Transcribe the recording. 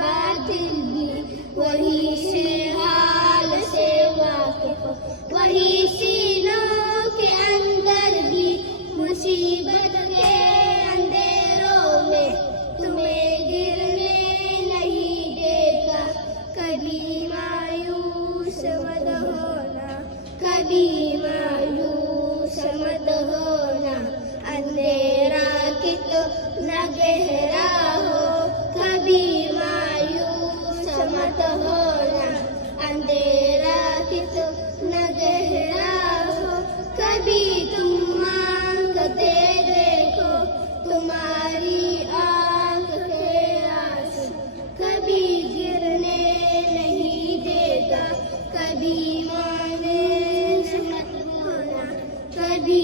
बातिल भी, वही से हाल से वाकिफ, वही सीनों के अंदर भी मुसीबत के अंधेरों में तुम्हें गिरने नहीं देगा। कभी मायूस मत होना, कभी मायूस मत होना, अंधेरा कितना गहरा हो, कभी मायूस मत होना, अंधेरा कितना गहरा हो, कभी तुम मांगते देखो तुम्हारी आंख के आंसू, कभी गिरने नहीं देगा। कभी मायूस मत होना, कभी